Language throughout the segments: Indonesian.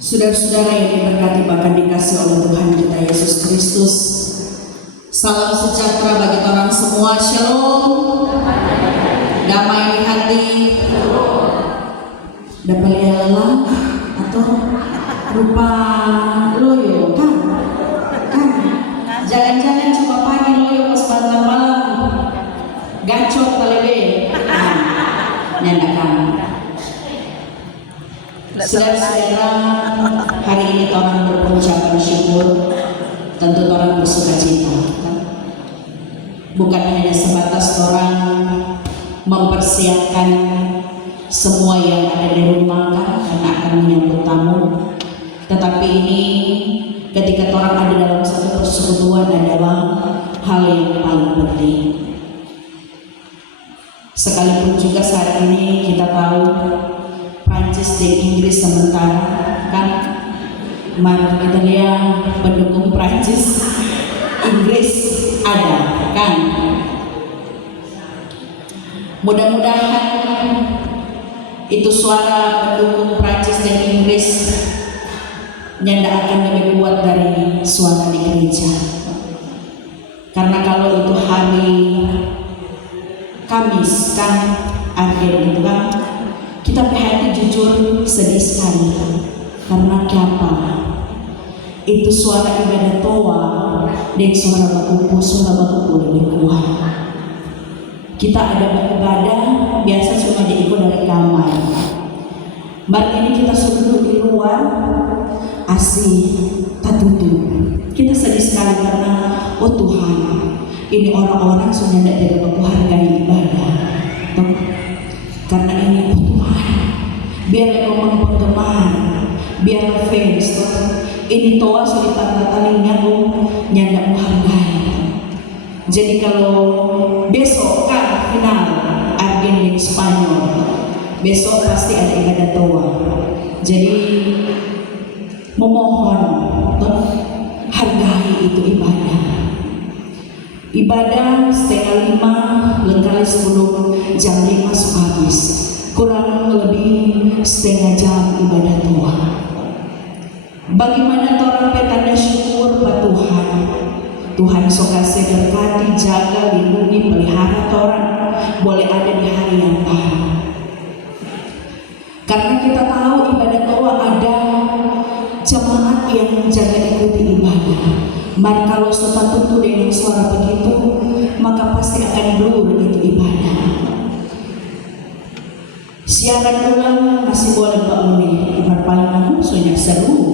Saudara-saudara yang diberkati bahkan dikasih oleh Tuhan kita Yesus Kristus, salam sejahtera bagi orang semua. Shalom, damai di hati. Dapat lihat lelah atau rupa loyo kan? Jangan-jangan cuma pagi loyo pas bangun malam gacor kalebe. Nyatakan. Saudara-saudara, hari ini orang berucap bersyukur, tentu orang bersuka cita. Bukan hanya sebatas orang mempersiapkan semua yang ada di rumah karena akan menyambut tamu, tetapi ini ketika orang ada dalam satu persekutuan adalah hal yang paling penting. Sekalipun juga saat ini kita tahu Prancis dan Inggris sementara kan, mari kita lihat pendukung Prancis Inggris ada kan. Mudah-mudahan itu suara pendukung Prancis dan Inggris nyanda akan lebih kuat dari suara di gereja, karena kalau itu hari Kamis kan akhir itu kan, kita hati jujur sedih sekali. Karena apa? Itu suara ibadah toa dan suara bakuku lebih kuat. Kita ada beribadah biasa cuma diikut dari kamar. Mari ini kita suruh di luar asih tertutup. Kita sedih sekali karena oh Tuhan, ini orang-orang sudah tidak menghargai ibadah. Karena ini biar memang penggemar, biar fans, ini toa sulit tanda-tandanya nyanda menghargai. Jadi kalau besok kan final Argentina Spanyol, besok pasti ada ibadah toa. Jadi memohon hargai itu ibadah. Ibadah 4:30 lengkali 10 jam 5 habis. Kurang lebih setengah jam ibadah Tuhan. Bagaimana orang petanda syukur pada Tuhan. Tuhan sokase berkati, jaga, lindungi, pelihara orang boleh ada di hari yang baru. Karena kita tahu ibadah Tuhan ada jemaat yang jaga ikuti ibadah. Maka kalau sudah tentu dengan suara begitu, maka pasti akan blur itu ibadah. Siaran ulang masih boleh Pak Muni, ibarat paling soalnya seru.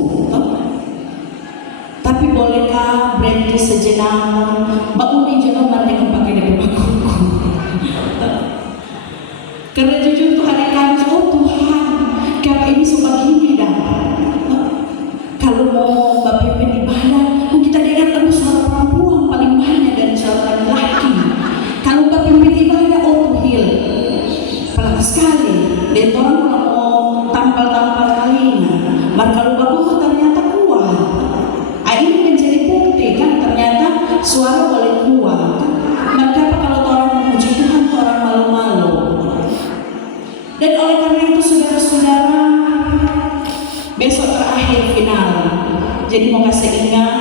Tapi bolehkah berhenti sejenak? Mbak Muni jangan mereka pakai di rumahku. Karena jujur tuh hari Kamis, oh Tuhan, kayak ini suka gini dah. Kalau mau Mbak pimpin ibadah, kita dengar terus suara perempuan paling banyak dan suara laki. Kalau Mbak pimpin ibadah, oh tuhil, pelan sekali. Dan orang kalau mau tampal-tampal kalinya, maka kalau bagus ternyata kuat. Ini menjadi bukti kan, ternyata suara boleh kuat. Maka kalau orang memuji Tuhan, orang malu-malu. Dan oleh karena itu saudara-saudara, besok terakhir final. Jadi mau kasih ingat,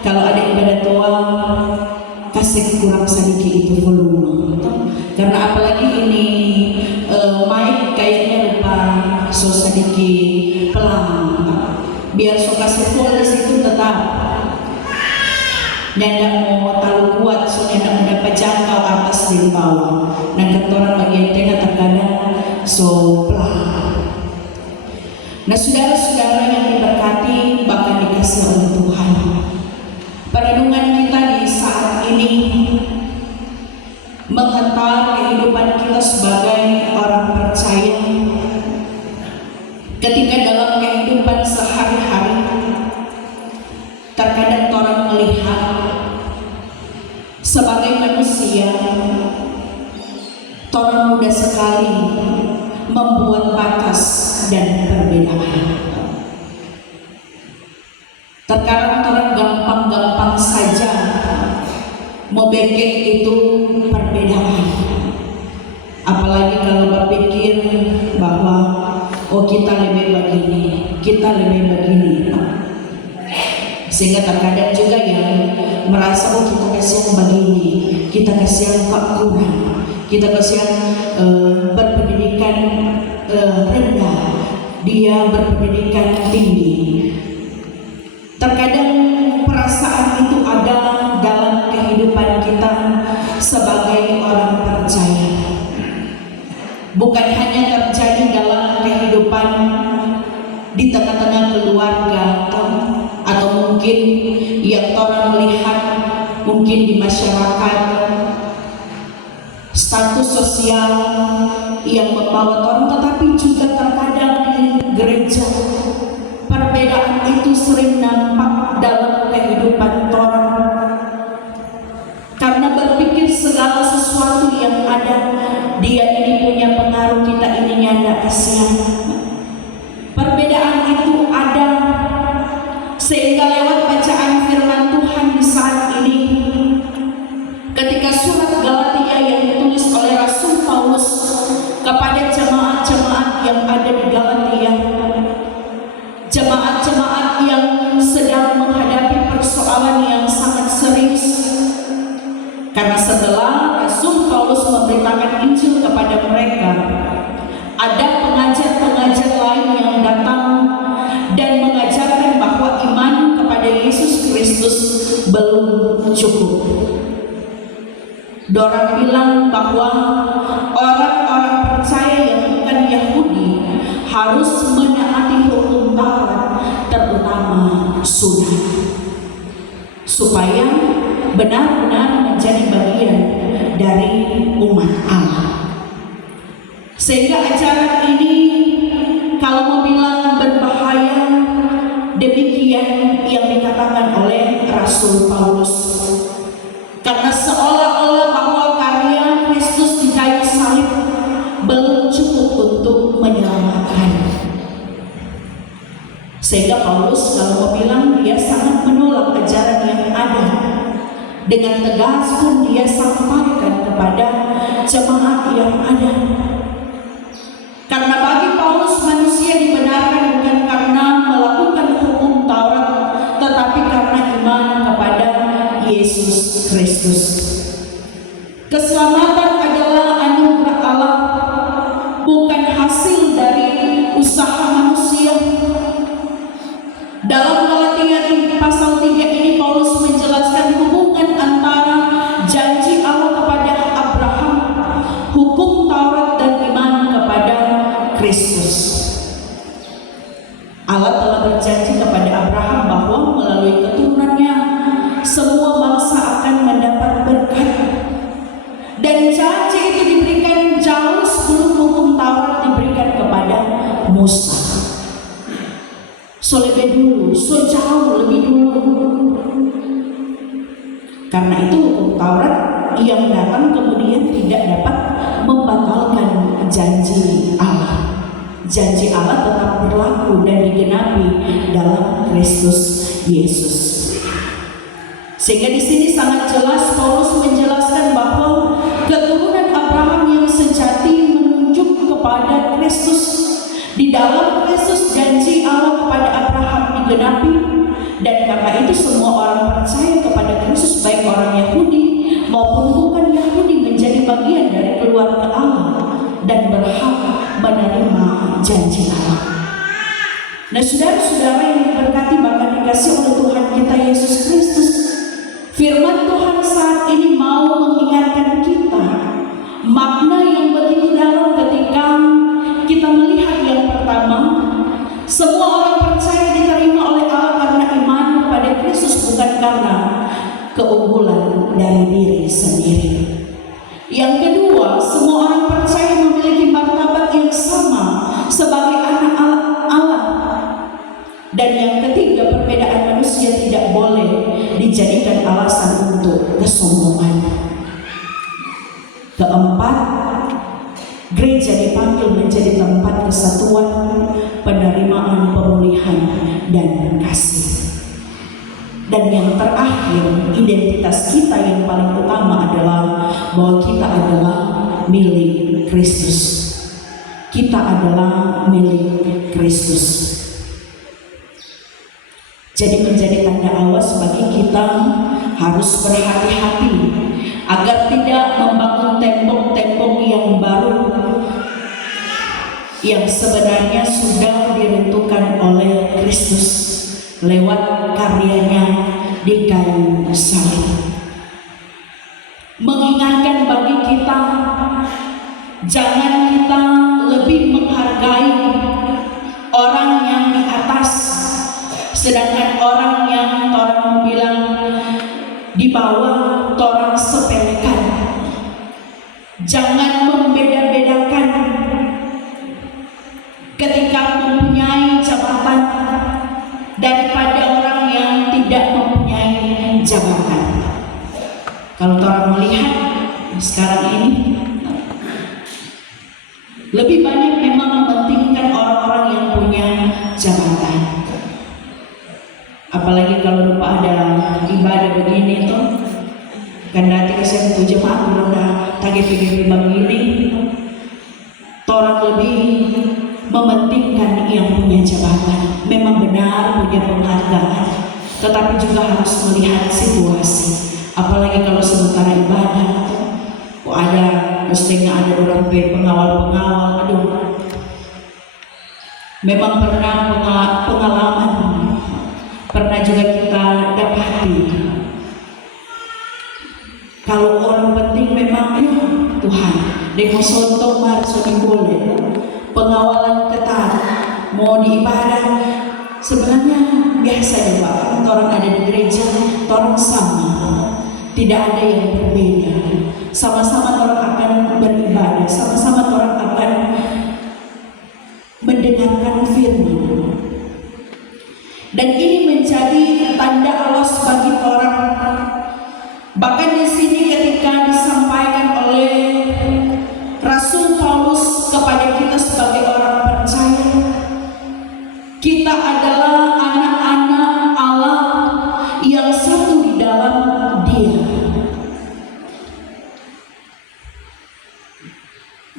kalau ada ibadah toa, kasih kurang sedikit itu volume. Karena apalagi ini mic kayaknya lupa so sedikit pelan. Biar so kasih full di situ tetap. Nyanda mau terlalu kuat, so nyanda mau dapat jangkau atas dan bawah. Nah kantoran bagian tengah terkadang so pelan. Nah saudara-saudara yang diberkati bahkan dikasih oleh Tuhan, perenungan kita di saat ini menghantar kehidupan kita sebagai orang percaya. Ketika dalam kehidupan sehari-hari terkadang orang melihat sebagai manusia, orang mudah sekali membuat batas dan perbedaan. Terkadang orang gampang-gampang saja mau bikin itu perbedaan. Apalagi kalau berpikir kita lebih begini. Sehingga terkadang juga yang merasa kita kasihan begini, kita kasihan kurang, kita kasihan berpendidikan rendah, dia berpendidikan tinggi. Terkadang perasaan itu ada dalam kehidupan kita sebagai orang percaya. Bukan hanya terjadi dalam kehidupan di tengah-tengah keluarga, atau mungkin yang orang melihat mungkin di masyarakat, status sosial yang membawa orang, tetapi juga terkadang di gereja. Perbedaan itu sering nampak dalam kehidupan orang, karena berpikir segala sesuatu yang ada, dia ini punya pengaruh, kita ini nyanda kasihan. Perbedaan itu ada, sehingga lewat bacaan firman Tuhan di saat ini, ketika surat Galatia yang ditulis oleh Rasul Paulus kepada jemaat-jemaat yang ada di Galatia, jemaat-jemaat yang sedang menghadapi persoalan yang sangat serius. Karena setelah Rasul Paulus memberitakan Injil kepada mereka, ada pengajar-pengajar lain yang datang dan mengajarkan bahwa iman kepada Yesus Kristus belum cukup. Dorang bilang bahwa orang-orang percaya yang bukan Yahudi harus menaati hukum Taurat, terutama sunat, supaya benar-benar menjadi bagian dari umat Allah. Sehingga ajaran ini, kalau mau bilang berbahaya, demikian yang dikatakan oleh Rasul Paulus. Karena seolah-olah bahwa karya Kristus di kayu salib belum cukup untuk menyelamatkan. Sehingga Paulus kalau mau bilang, dia sangat menolak ajaran yang ada. Dengan tegas pun dia sampaikan kepada jemaat yang ada. Karena bagi Paulus, manusia dibenarkan bukan karena melakukan hukum Taurat, tetapi karena iman kepada Yesus Kristus. Keselamatan adalah anugerah Allah, bukan hasil dari usaha manusia. Dalam Galatia pasal 3 ini, Paulus menjelaskan hubungan antara janji Allah kepada Abraham, hukum Taurat, dan iman kepada Kristus. Allah telah berjanji kepada Abraham bahwa melalui keturunannya semua bangsa akan mendapat berkat. Dan janji itu diberikan jauh sebelum hukum Taurat diberikan kepada Musa. Lebih dulu, jauh lebih dulu. Karena itu hukum Taurat yang datang kemudian tidak dapat membatalkan janji Allah. Janji Allah tetap berlaku dan digenapi dalam Kristus Yesus. Sehingga di sini sangat jelas Paulus menjelaskan bahwa keturunan Abraham yang sejati menunjuk kepada Kristus. Di dalam Kristus janji Allah kepada Abraham digenapi, dan karena itu semua orang percaya kepada Kristus, baik orang Yahudi maupun bukan Yahudi, menjadi bagian dari keluarga Allah dan berhak menerima janji Allah. Nah, saudara-saudara yang diberkati bahkan dikasih oleh Tuhan kita Yesus Kristus, firman Tuhan saat ini mau mengingatkan kita makna yang begitu dalam ketika kita melihat yang pertama, semua orang percaya diterima oleh Allah karena iman kepada Kristus, bukan karena keunggulan dari diri sendiri. Yang kedua, semua orang percaya memiliki martabat yang sama sebagai anak Allah. Dan yang ketiga, perbedaan manusia tidak boleh dijadikan alasan untuk kesombongan. Keempat, gereja dipanggil menjadi tempat kesatuan, penerimaan, pemulihan, dan kasih. Dan yang terakhir, identitas kita yang paling utama adalah bahwa kita adalah milik Kristus. kita adalah milik Kristus. Jadi menjadi tanda awas bagi kita harus berhati-hati agar tidak membangun tembok-tembok yang baru yang sebenarnya sudah diruntuhkan oleh Kristus lewat karyanya di kayu salib. Mengingatkan bagi kita, jangan kita lebih menghargai orang yang di atas, sedangkan orang yang orang bilang di bawah orang sepelekan. Jangan membeda-bedakan ketika mempunyai jabatan daripada orang yang tidak mempunyai jabatan. Kalau orang melihat sekarang ini lebih banyak memang mementingkan orang-orang yang punya jabatan. Apalagi kalau lupa ada ibadah begini tuh, kan nanti saya tuh jemaat udah tagih-tagih begini, orang lebih mementingkan yang punya jabatan. Memang benar punya penghargaan, tetapi juga harus melihat situasi. Apalagi kalau sementara ibadah, kok ada mestinya ada orang pengawal-pengawal. Aduh, memang pernah pengalaman, pernah juga kita dapati. Kalau orang penting memang Tuhan, demo sonto marso boleh, pengawalan ketat, mau di ibadah sebenarnya biasa ya Pak. Orang ada di gereja, orang sama. Tidak ada yang berbeda. Sama-sama orang akan beribadah, sama-sama orang akan mendengarkan firman. Dan ini menjadi tanda awas bagi orang. Bahkan di sini ketika disampaikan oleh Rasul Paulus kepada kita sebagai orang percaya, kita adalah anak-anak Allah yang satu di dalam Dia.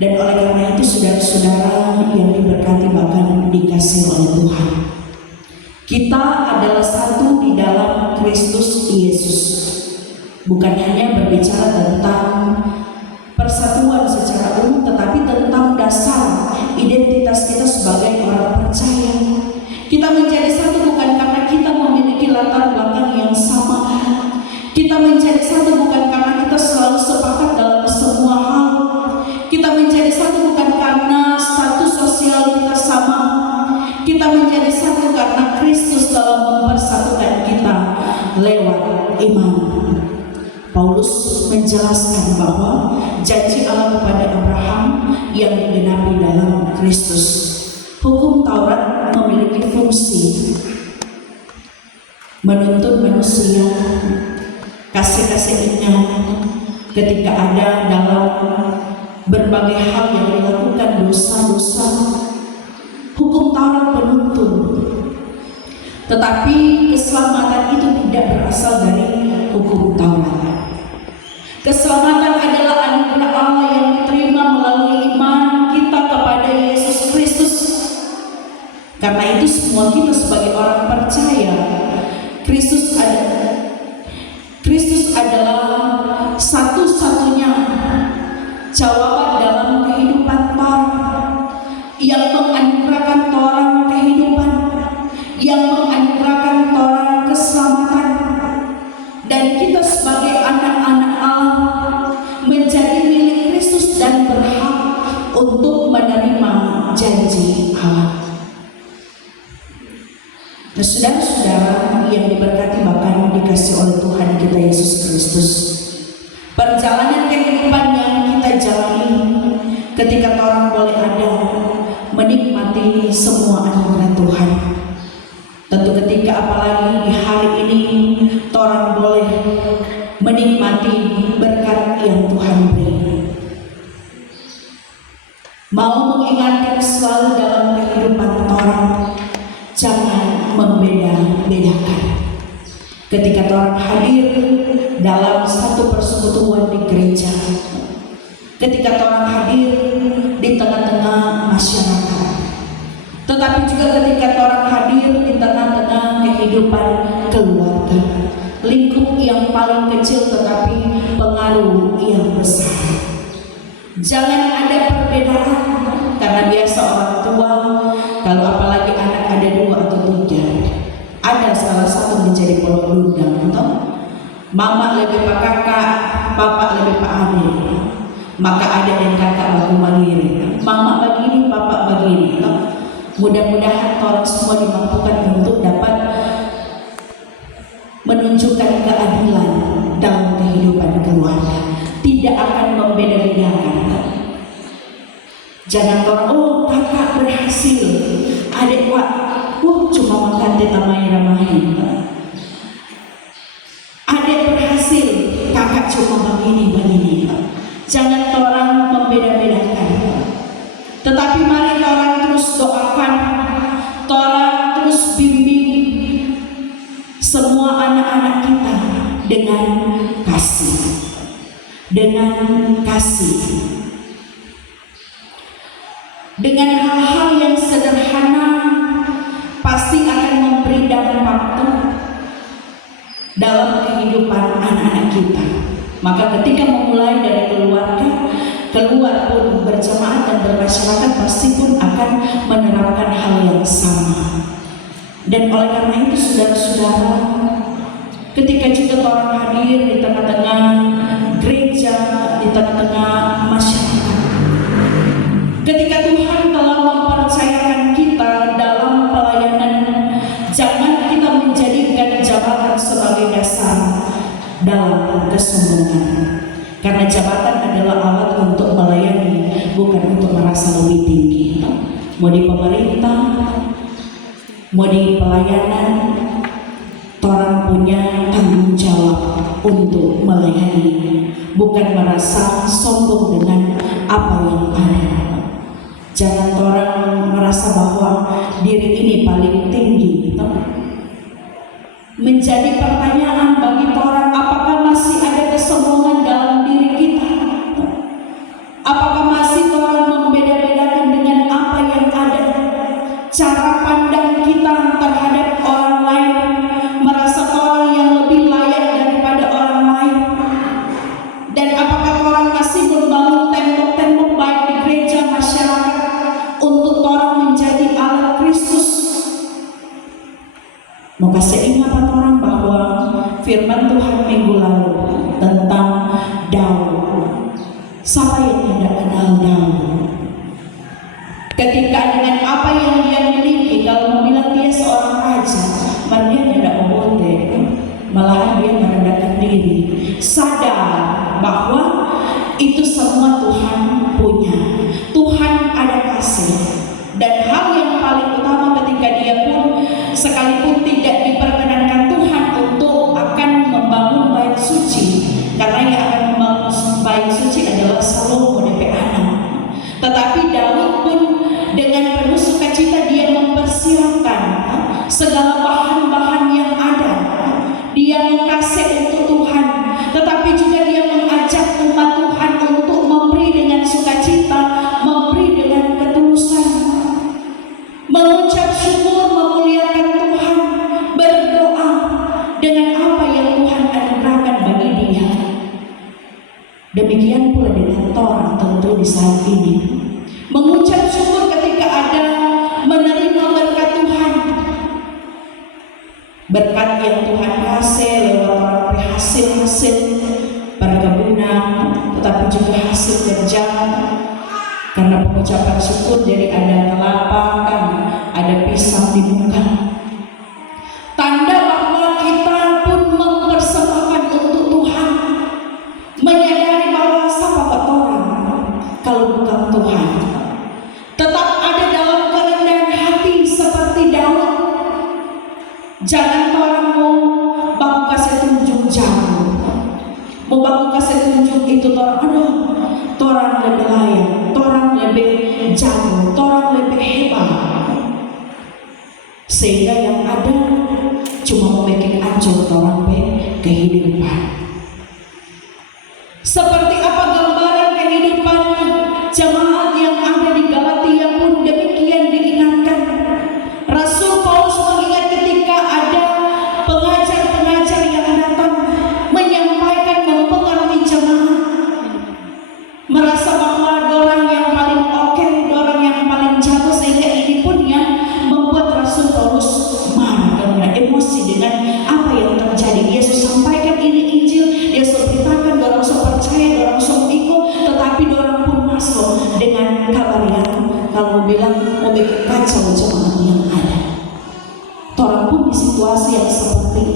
Dan oleh karena itu saudara-saudara yang diberkati bahkan dikasih oleh Tuhan, kita adalah satu di dalam Kristus Yesus. Bukan hanya berbicara tentang persatuan secara umum, tetapi tentang dasar identitas kita sebagai orang percaya. Kita menjadi satu bukan karena kita memiliki latar belakang yang sama. Kita menjadi satu bukan karena kita selalu sepakat dalam semua hal. Kita menjadi satu bukan karena status sosial kita sama. Kita menjadi satu karena Kristus dalam mempersatukan kita lewat iman. Paulus menjelaskan bahwa janji Allah kepada Abraham yang digenapi dalam Kristus. Hukum Taurat memiliki fungsi menuntun manusia kasih-kasih ingat ketika ada dalam berbagai hal yang dilakukan dosa-dosa. Hukum Taurat menuntun, tetapi keselamatan itu tidak berasal dari hukum Taurat. Keselamatan adalah anugerah Allah yang diterima melalui iman kita kepada Yesus Kristus. Karena itu semua kita sebagai orang percaya, Kristus adalah satu-satunya jawaban dalam kehidupan orang yang menganugerahkan orang kehidupan, yang menganugerahkan orang keselamatan. Dan kita sebagai anak-anak Allah menjadi milik Kristus dan berhak untuk menerima janji Allah. Nah, saudara-saudara yang diberkati bahkan dikasih oleh Tuhan kita Yesus Kristus, perjalanan kehidupan yang kita jalani ketika orang boleh ada menikmati semua anugerah Tuhan. Tentu ketika apalagi di hari ini orang boleh menikmati berkat yang Tuhan beri. Mau mengingatkan selalu dalam kehidupan orang, jangan membeda-bedakan. Ketika orang hadir dalam satu persekutuan di gereja, ketika orang hadir di tengah-tengah masyarakat, tetapi juga ketika orang hadir di tengah-tengah kehidupan keluarga, lingkup yang paling kecil tetapi pengaruh yang besar. Jangan ada perbedaan, karena biasa orang tua kalau apalagi anak ada 2 atau 3, ada salah satu menjadi polok lundang, mama lebih pak kakak, papa lebih pak adik, maka adik dan kakak baku mandiri, mama begini, papa begini. Mudah-mudahan orang semua dimampukan untuk dapat menunjukkan keadilan dalam kehidupan keluarga, tidak akan membeda-bedakan. Jangan orang, oh kakak berhasil, adik cuma makan namanya ramahin. Adik berhasil, kakak cuma begini. Jangan orang membeda-bedakan. Tetapi mari orang terus doakan, orang terus bimbing semua anak-anak kita dengan kasih, dengan hal-hal yang sederhana pasti akan memberi dampak dalam kehidupan anak-anak kita. Maka ketika memulai dari keluarga, keluar pun berjamaah dan bermasyarakat pasti pun akan menerapkan hal yang sama. Dan oleh karena itu saudara-saudara, ketika juga orang hadir di tengah-tengah gereja, di tengah-tengah masyarakat, ketika Tuhan telah mempercayakan kita dalam pelayanan, jangan kita menjadikan jabatan sebagai dasar dalam kesombongan. Karena jabatan adalah alat untuk melayani, bukan untuk merasa lebih tinggi. Mau di pemerintah, mau di pelayanan, orang punya tanggung jawab untuk melayani, bukan merasa sombong dengan apa yang ada. Jangan orang merasa bahwa diri ini paling tinggi. Menjadi pertanyaan bagi orang, apakah masih ada kesombongan dalam diri kita? Apakah masih orang membeda-bedakan dengan apa yang ada? Cara pandang kita terhadap orang lain, merasa orang yang lebih layak daripada orang lain. Dan apakah orang masih membangun tembok-tembok baik di gereja masyarakat untuk orang menjadi alat Kristus? Maka seingat orang bahwa firman Tuhan minggu lalu tentang Daud. Siapa yang tidak kenal Daud? Ketika dengan apa yang dia miliki, kalau bilang dia seorang raja, dia tidak obote, malahan dia merendahkan diri, sadar bahwa itu semua Tuhan punya. Tuhan ada kasih. Dan hal yang paling utama ketika dia pun sekalipun tidak diperkenankan Tuhan untuk akan membangun bait suci, karena yang akan membangun bait suci adalah Salomo DP anak. Tetapi Daud pun dengan penuh sukacita dia mempersiapkan segala bahan-bahan yang ada. Dia mengasihi untuk Tuhan, tetapi juga dia mengajak umat Tuhan untuk memberi dengan sukacita, memberi dengan ketulusan, mengucap syukur, memuliakan Tuhan, berdoa dengan apa yang Tuhan anugerahkan bagi dia. Demikian pula dengan Torah tentu di saat ini, mengucap syukur ketika ada menerima berkat Tuhan, berkat yang Tuhan kasih lewat orang hasil perkebunan, tetapi juga hasil kerja. Karena pengucapan syukur jadi ada kelapa, kan ada pisang di muka, tanda bahwa kita pun mempersembahkan untuk Tuhan, menyadari bahwa siapa orang kalau bukan Tuhan. Tetap ada dalam kerendahan hati seperti Daud. Jangan orang mau baku kasih tunjuk jauh, mau baku kasih tunjuk itu orang lebih layak, orang lebih jago, orang lebih hebat, sehingga yang ada cuma membuat hancur orang kehidupan. Seperti apa gambaran kehidupan jemaat yang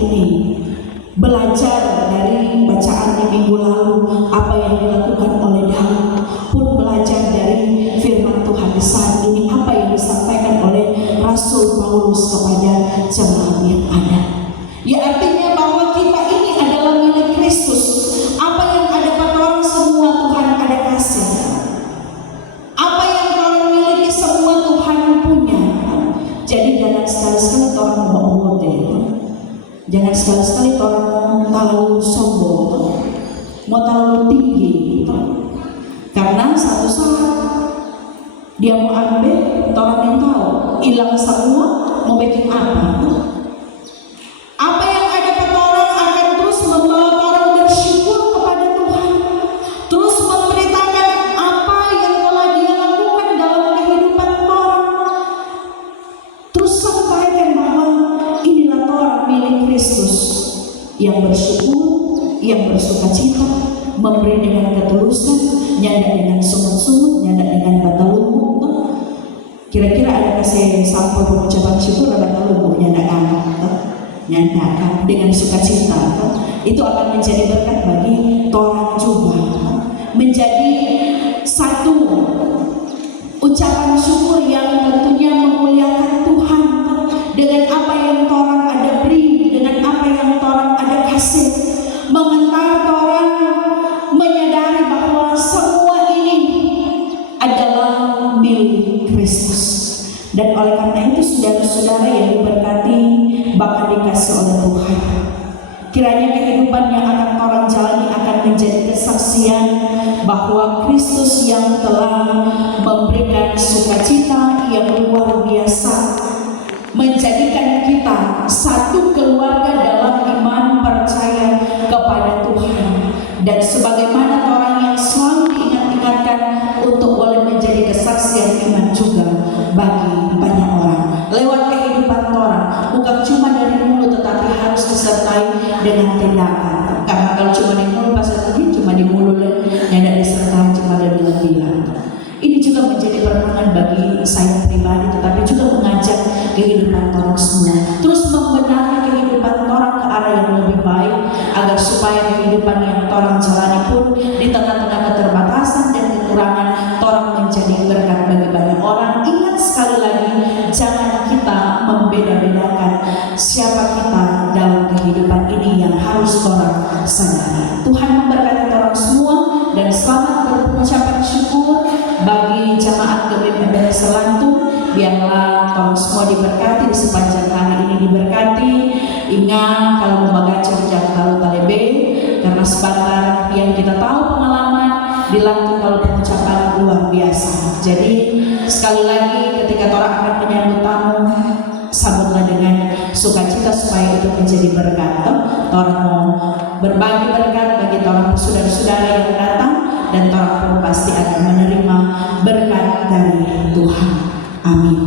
ini, belajar dari bacaan di minggu lalu apa yang dilakukan oleh Daud, pun belajar dari firman Tuhan di saat ini apa yang disampaikan oleh Rasul Paulus kepada jemaat yang ada. Ya, artinya bahwa kita ini adalah milik Kristus. Apa yang ada pada orang semua Tuhan ada kasih. Apa yang orang miliki semua Tuhan punya. Jadi jangan sekali-sekali orang bawa model. Jangan sekali-sekali orang terlalu sombong, mau terlalu tinggi. Karena satu saat dia mau ambil, orang yang tahu hilang semua, mau bikin apa? Apa yang ada pada orang akan terus membawa orang bersyukur kepada Tuhan, terus memberitakan apa yang telah dia lakukan dalam kehidupan orang, terus sampaikan bahwa inilah orang milik Kristus yang bersyukur, yang bersukacita, memberi dengan ketulusan, nyanda dengan sungut-sungut, nyanda dengan bata lumut. Kira-kira ada kasih sampai pengucapan syukur ada bata lumut, nyanda dengan sukacita. Itu akan menjadi berkat bagi orang juga, menjadi satu ucapan syukur yang tentunya memuliakan Tuhan dengan apa yang orang ada beri, dengan apa yang orang ada kasih, mengantar orang menyadari bahwa semua ini adalah milik Kristus. Dan oleh karena itu saudara-saudara yang diberkati bahkan dikasih oleh Tuhan, kiranya kehidupan yang akan orang jalani akan menjadi kesaksian bahwa Kristus yang telah memberikan sukacita yang luar biasa, menjadikan kita satu keluarga dalam iman percaya kepada Tuhan. Dan sebagaimana orang yang selalu diingat-ingatkan untuk boleh menjadi kesaksian iman juga bagi banyak orang lewat kehidupan orang, bukan cuma dari mulut tetapi harus disertai dengan tindakan. Karena kalau cuma di mulut pasal ini cuma di mulut yang tidak disertai cuma dari bilang. Ini juga menjadi perenungan bagi saya pribadi, tetapi juga mengajak kehidupan orang semua terus membenahi kehidupan orang ke arah yang lebih baik, agar supaya kehidupan yang orang jalani pun di tengah-tengah keterbatasan dan kekurangan orang menjadi berkat bagi banyak orang. Ingat sekali lagi, jangan kita membeda-bedakan siapa kita dalam kehidupan ini yang harus orang sadari. Tuhan memberkati orang semua dan selamat berucapan syukur bagi jemaat GBIM Ebenezer Lantung. Biarlah orang semua diberkati di sepanjang hari ini, diberkati. Ingat kalau membaca jangan terlalu talebe, karena sebentar yang kita tahu pengalaman di Lantung kalau pengucapan luar biasa. Jadi sekali lagi ketika orang akan menyambut tamu, sambutlah dengan sukacita supaya itu menjadi berkat. Orang mau berbagi berkat bagi orang saudara-saudara yang datang, dan orang pun pasti akan menerima berkat dari Tuhan. Amin.